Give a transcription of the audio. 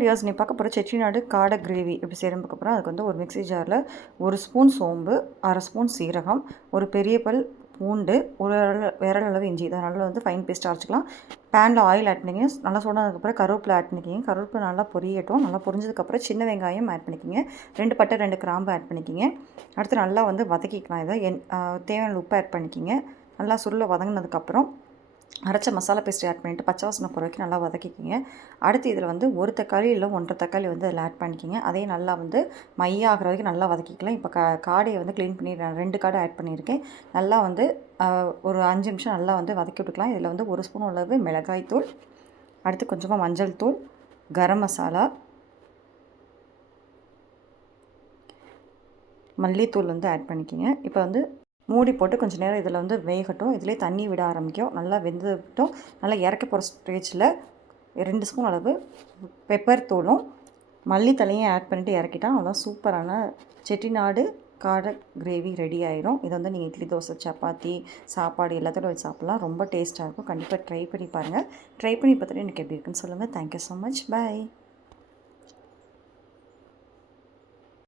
Tears நீ பார்க்க போகிற செட்டிநாடு காடை கிரேவி எப்படி செய்யணும் பார்க்க போகிறோம். அதுக்கு வந்து ஒரு மிக்ஸி ஜாரில் 1 ஸ்பூன் சோம்பு, 1/2 ஸ்பூன் சீரகம், ஒரு பெரிய பல் பூண்டு, ஒரு விரல் அளவு இஞ்சி, இதை நல்லா வந்து ஃபைன் பேஸ்ட்டாக அரைச்சிக்கலாம். பேனில் ஆயில் ஆட் பண்ணிக்கிங்க. நல்லா சூடானதுக்கப்புறம் கருவேப்பிலை ஆட் பண்ணிக்கிங்க. கருவேப்பிலை நல்லா பொரியட்டும். நல்லா பொரிஞ்சதுக்கப்புறம் சின்ன வெங்காயம் ஆட் பண்ணிக்கிங்க. 2 பட்டை 2 கிராம்பு ஆட் பண்ணிக்கிங்க. அடுத்து நல்லா வந்து வதக்கிக்கலாம். இதை தேவையான உப்பு ஆட் பண்ணிக்கிங்க. நல்லா சுருளை வதங்கினதுக்கப்புறம் அரைச்ச மசாலா பேஸ்ட் ஆட் பண்ணிவிட்டு பச்சை வாசனை போகிற வரைக்கும் நல்லா வதக்கிக்கிங்க. அடுத்து இதில் வந்து 1 தக்காளி இல்லை 1 1/2 தக்காளி வந்து அதில் ஆட் பண்ணிக்கிங்க. அதையும் நல்லா வந்து மைய ஆகிற வரைக்கும் நல்லா வதக்கிக்கலாம். இப்போ காடையை வந்து க்ளீன் பண்ணி 2 காடை ஆட் பண்ணியிருக்கேன். நல்லா வந்து ஒரு 5 நிமிஷம் நல்லா வந்து வதக்கி விட்டுக்கலாம். இதில் வந்து 1 ஸ்பூன் அளவு மிளகாய் தூள், அடுத்து கொஞ்சமாக மஞ்சள் தூள், கரம் மசாலா, மல்லித்தூள் வந்து ஆட் பண்ணிக்கிங்க. இப்போ வந்து மூடி போட்டு கொஞ்சம் நேரம் இதில் வந்து வேகட்டும். இதிலே தண்ணி விட ஆரம்பிக்கும். நல்லா வெந்துட்டும். நல்லா இறக்க போகிற ஸ்டேஜில் 2 ஸ்பூன் அளவு பெப்பர் தூளும் மல்லித்தலையும் ஆட் பண்ணிவிட்டு இறக்கிட்டா அவ்வளோ சூப்பரான செட்டிநாடு காடை கிரேவி ரெடி ஆயிடும். இதை வந்து நீங்கள் இட்லி, தோசை, சப்பாத்தி, சாப்பாடு எல்லாத்தோட வச்சு சாப்பிட்லாம். ரொம்ப டேஸ்ட்டாக இருக்கும். கண்டிப்பாக ட்ரை பண்ணி பாருங்கள். ட்ரை பண்ணி பார்த்துட்டு எனக்கு எப்படி இருக்குன்னு சொல்லுங்கள். Thank you so much. பாய்.